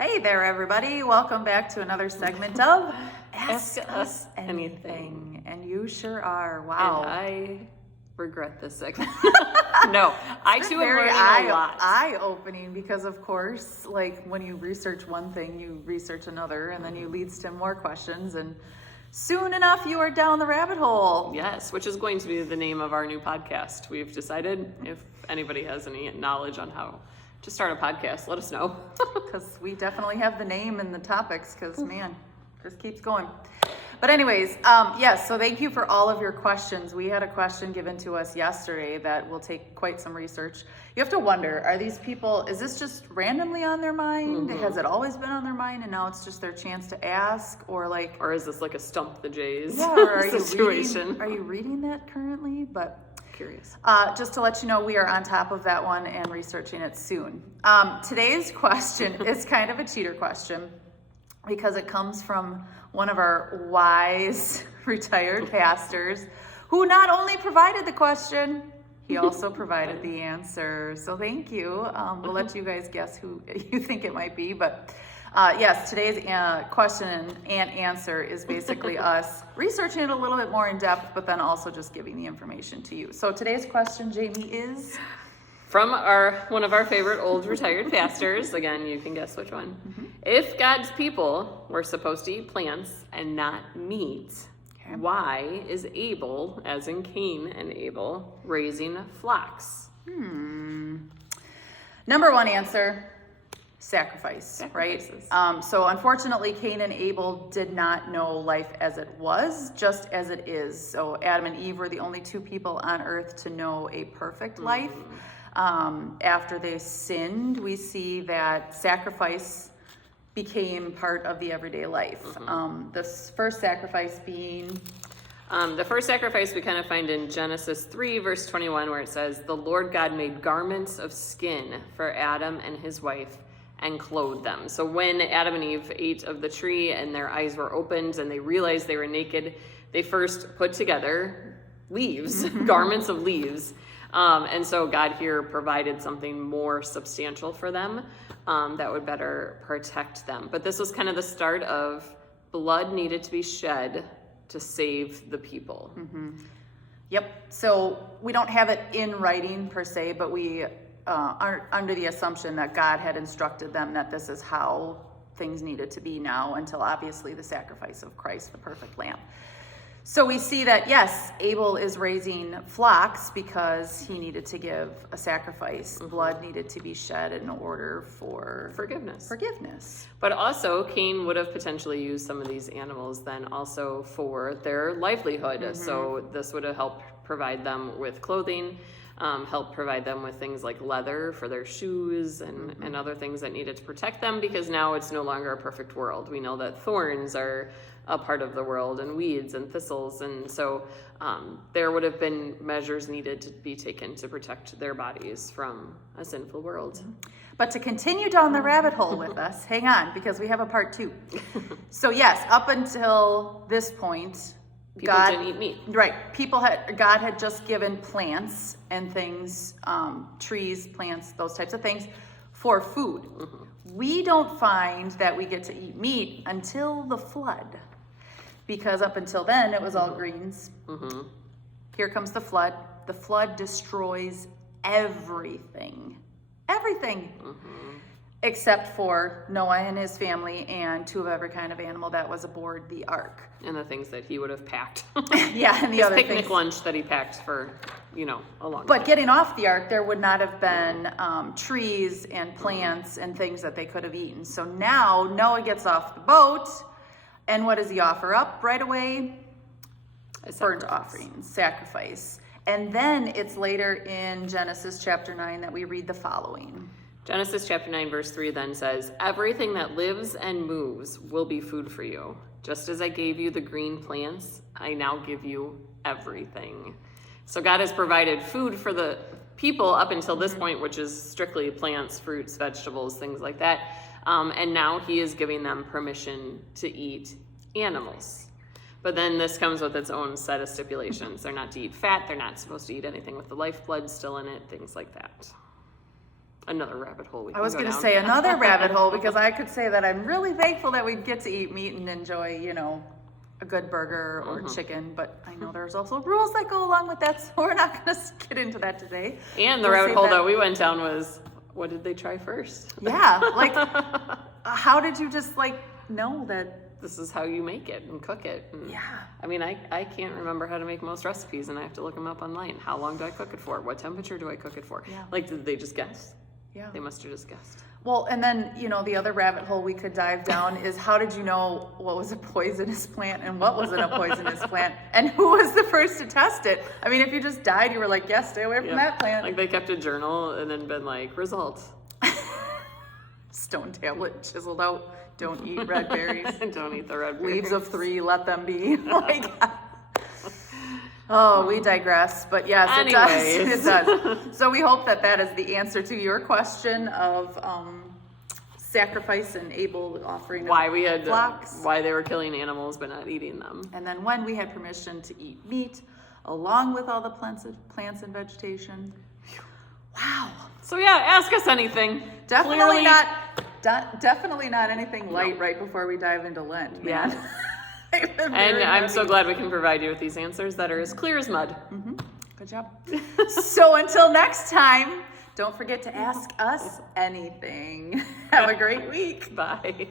Hey there, everybody. Welcome back to another segment of Ask Us Anything. And you sure are. Wow. And I regret this segment. No, I too am learning a lot. Eye-opening because, of course, like when you research one thing, you research another, and then you leads to more questions, and soon enough, you are down the rabbit hole. Yes, which is going to be the name of our new podcast. We've decided. If anybody has any knowledge on how to start a podcast, let us know. Because we definitely have the name and the topics, because, man, just keeps going. But anyways, yes, so thank you for all of your questions. We had a question given to us yesterday that will take quite some research. You have to wonder, are these people, is this just randomly on their mind? Mm-hmm. Has it always been on their mind and now it's just their chance to ask? Or is this like a Stump the Jays situation? Are you reading that currently? But curious. Just to let you know, we are on top of that one and researching it soon. Today's question is kind of a cheater question because it comes from one of our wise retired pastors who not only provided the question, he also provided the answer. So thank you. We'll let you guys guess who you think it might be. But yes, today's question and answer is basically us researching it a little bit more in depth, but then also just giving the information to you. So today's question, Jamie, is from one of our favorite old retired pastors. Again, you can guess which one. Mm-hmm. If God's people were supposed to eat plants and not meat, okay, why is Abel, as in Cain and Abel, raising flocks? Number one answer, sacrifice, right? So unfortunately, Cain and Abel did not know life as it was, just as it is. So Adam and Eve were the only two people on earth to know a perfect life. After they sinned, we see that sacrifice became part of the everyday life. The first sacrifice being... the first sacrifice we kind of find in Genesis 3, verse 21, where it says, "The Lord God made garments of skin for Adam and his wife and clothed them." So when Adam and Eve ate of the tree and their eyes were opened and they realized they were naked, they first put together leaves, garments of leaves. And so God here provided something more substantial for them that would better protect them. But this was kind of the start of blood needed to be shed to save the people. Yep. So we don't have it in writing per se, but we are under the assumption that God had instructed them that this is how things needed to be now until obviously the sacrifice of Christ, the perfect lamb. So we see that, yes, Abel is raising flocks because he needed to give a sacrifice. Blood needed to be shed in order for forgiveness. But also, Cain would have potentially used some of these animals then also for their livelihood. So this would have helped provide them with clothing, help provide them with things like leather for their shoes and other things that needed to protect them, because now it's no longer a perfect world. We know that thorns are a part of the world, and weeds and thistles, and so there would have been measures needed to be taken to protect their bodies from a sinful world. But to continue down the rabbit hole with us, hang on, because we have a part 2. So yes, up until this point, people didn't eat meat. Right. God had just given plants and things, trees, plants, those types of things for food. We don't find that we get to eat meat until the flood, because up until then it was all greens. Here comes the flood. The flood destroys everything. Except for Noah and his family and 2 of every kind of animal that was aboard the ark. And the things that he would have packed. Yeah, and the his other picnic things. Lunch that he packed for, a long time. But getting off the ark, there would not have been trees and plants and things that they could have eaten. So now Noah gets off the boat, and what does he offer up right away? Burnt offering, sacrifice. And then it's later in Genesis chapter 9 that we read the following. Genesis chapter 9 verse 3 then says, "Everything that lives and moves will be food for you. Just as I gave you the green plants, I now give you everything." So God has provided food for the people up until this point, which is strictly plants, fruits, vegetables, things like that. And now he is giving them permission to eat animals. But then this comes with its own set of stipulations. They're not to eat fat. They're not supposed to eat anything with the lifeblood still in it, things like that. Another rabbit hole we I can was go going to down. say another rabbit hole, because I could say that I'm really thankful that we get to eat meat and enjoy, you know, a good burger or chicken, but I know there's also rules that go along with that, so we're not going to get into that today. And the We'll rabbit save hole that- that we went down was, what did they try first? Yeah, like, how did you just, like, know that? This is how you make it and cook it. And, Yeah. I mean, I can't remember how to make most recipes, and I have to look them up online. How long do I cook it for? What temperature do I cook it for? Yeah. Like, did they just guess? Yeah. They must have just guessed. Well, and then, you know, the other rabbit hole we could dive down is, how did you know what was a poisonous plant and what wasn't a poisonous plant? And who was the first to test it? I mean, if you just died, you were like, yes, stay away from that plant. Like, they kept a journal and then been like, results. Stone tablet chiseled out, don't eat red berries. Don't eat the red berries. Leaves of 3, let them be. Like, oh, we digress. But yes, it Anyways. does. It does. So we hope that that is the answer to your question of sacrifice and Abel offering of Why we had, flocks. why they were killing animals but not eating them. And then when we had permission to eat meat along with all the plants and vegetation. Wow. So yeah, ask us anything. Definitely Clearly- definitely not anything light right before we dive into Lent, man. Yeah. And I'm so glad we can provide you with these answers that are as clear as mud. Good job. So until next time, don't forget to ask us anything. Have a great week. Bye.